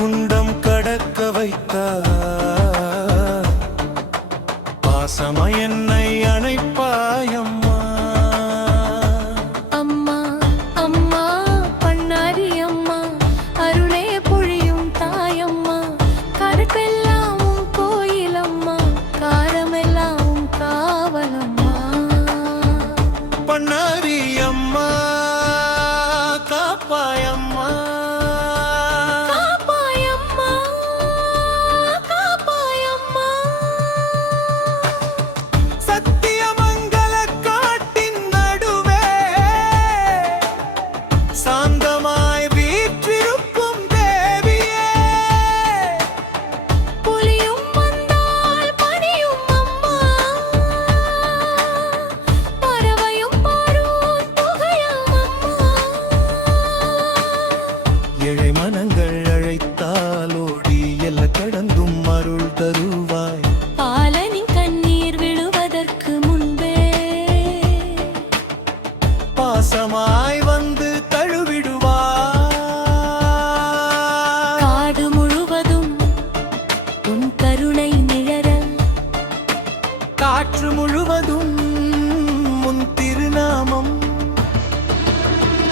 குண்டம் கடக்க வைத்தார். பாசமா என்னை அணைப்பாயம்மா. அம்மா அம்மா பண்ணாரி அம்மா, அருளே பொழியும் தாயம்மா. கருப்பெல்லாம் கோயிலம்மா, காரமெல்லாம் காவலம்மா. பண்ணாரி அம்மா காப்பாயம்மா. ஏழை மனங்கள் அழைத்தாலோடி எல்ல கடந்தும் அருள் தருவாய். பாலனின் கண்ணீர் விழுவதற்கு முன்பே பாசமாய் வந்து தழுவிடுவாய். காடு முழுவதும் உன் கருணை நிழல், காற்று முழுவதும் உன் திருநாமம்.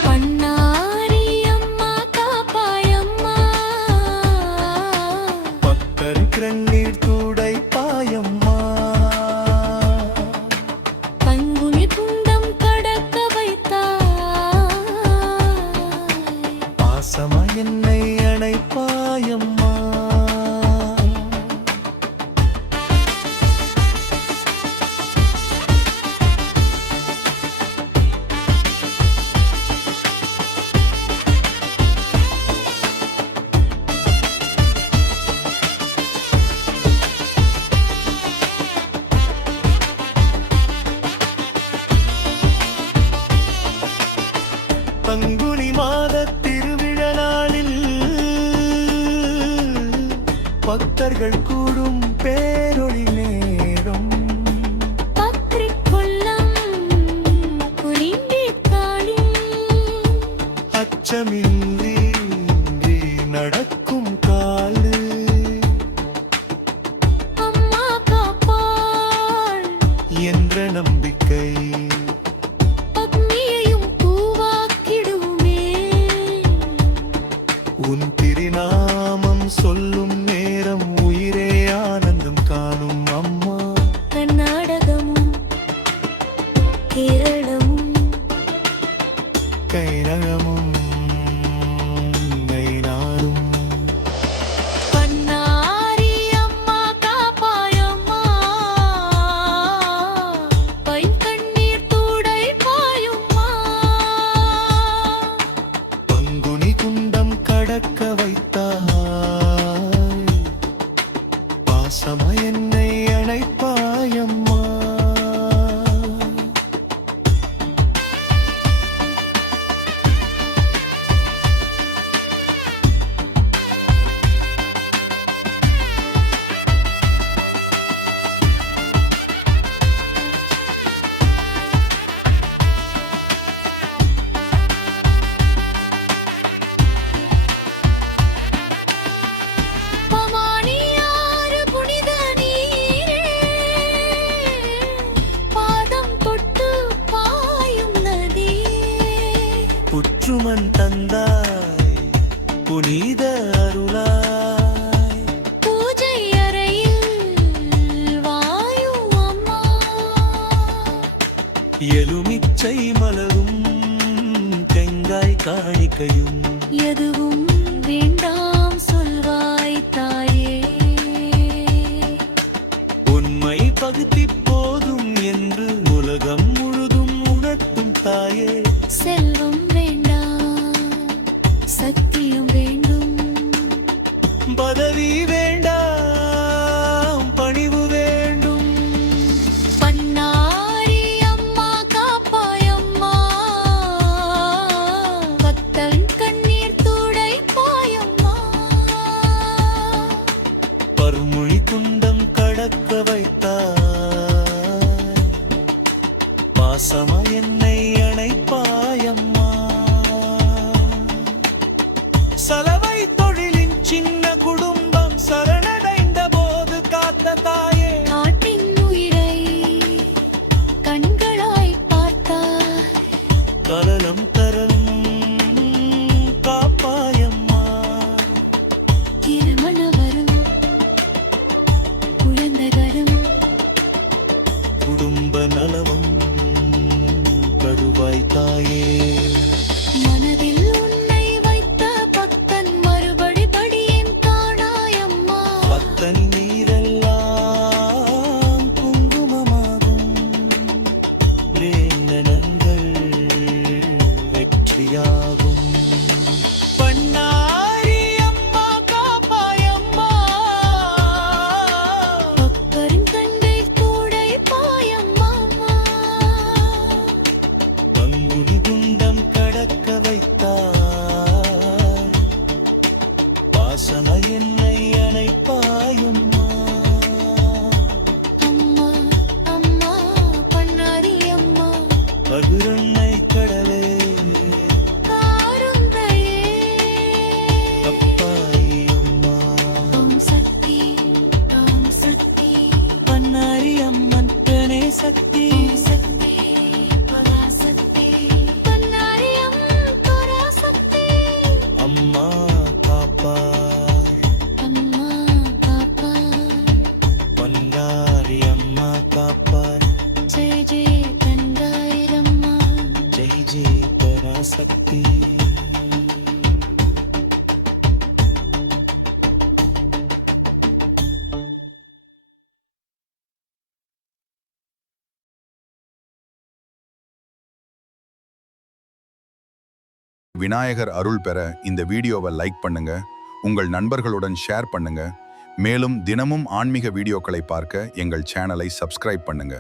பண்ணாரி அம்மா காப்பாயம்மா. பக்தர் கண்ணீர் துடைப்பாயம்மா. பங்குனி குண்டம் கடக்க வைத்தாய். பாசமா என்னை அணைப்பாயம்மா. பங்குனி மாத திருவிழா நாளில் பக்தர்கள் கூடும் பேரொளி நேரம். பத்திரிக்கொள்ளம் குனிந்தே காளி, அச்சமின்றி நடக்கும் காலு. அம்மா காப்பாள் என்ற நம்பிக்கை அக்னியையும் பூவாக்கிடுமே. உன் திருநாமம் சொல்லும் நேரம் உயிரே ஆனந்தம் காணும் அம்மா. கர்நாடகமும் கேரளமும் கைரகமும் கைநாடும். பண்ணாரி அம்மா காப்பாயம்மா. பைங்கண்ணீர் துடைப்பாயம்மா. பங்குனி குண்டம் கடக்க வைத்தாய். பாசமா என்னை அணைப்பாயம்மா. பவானியாறு புனித நீரே, பாதம் தொட்டு பாயும் நதியே. புற்றுமன் தந்தாய் புனித அருளாய். பூஜை அறையில் வாயும் அம்மா. எலுமிச்சை மலரும் தேங்காய் காணிக்கையும். எதுவும் வேண்டாம் சொல்வாய் தாயே. உண்மை பகுத்தி போதும் என்று உலகம் முழுதும் உணர்த்தும் தாயே. செல்வம் வேண்டாம், சத்தியம் வேண்டும். பதவி வேண்டாம், பணிவு வேண்டும். பண்ணாரி அம்மா காப்பாயம்மா. பக்தன் கண்ணீர் துடைப்பாயம்மா. பருமொழி குண்டம் கடக்க வைத்தாய். பாசமா என்னை அணைப்பாயம்மா. சலவை தொழிலின் சின்ன பண்ணாரி அம்மா காப்பாயம்மா அப்பரின் கண்டை கூடை பாயம்மா பங்குனி குண்டம் கடக்க வைத்தாய் பாசன என்னை அணைப்பாயம்மா அம்மா அம்மா பண்ணாரி அம்மா பகுரண்ணை கடலே காருந்தையே அப்பாயி அம்மா ஓம் சக்தி பண்ணாரி அம்மன் தனே சக்தி ஓம் சக்தி பராசக்தி பண்ணாரி பராசக்தி அம்மா காப்பாய் அம்மா காப்பாய் பண்ணாரி அம்மா காப்பாய் ஜெய் ஜெய் கங்காயிரம்மா ஜெய் ஜெய் பராசக்தி விநாயகர் அருள் பெற இந்த வீடியோவை லைக் பண்ணுங்க, உங்கள் நண்பர்களுடன் ஷேர் பண்ணுங்க. மேலும் தினமும் ஆன்மீக வீடியோக்களை பார்க்க எங்கள் சேனலை சப்ஸ்கிரைப் பண்ணுங்க.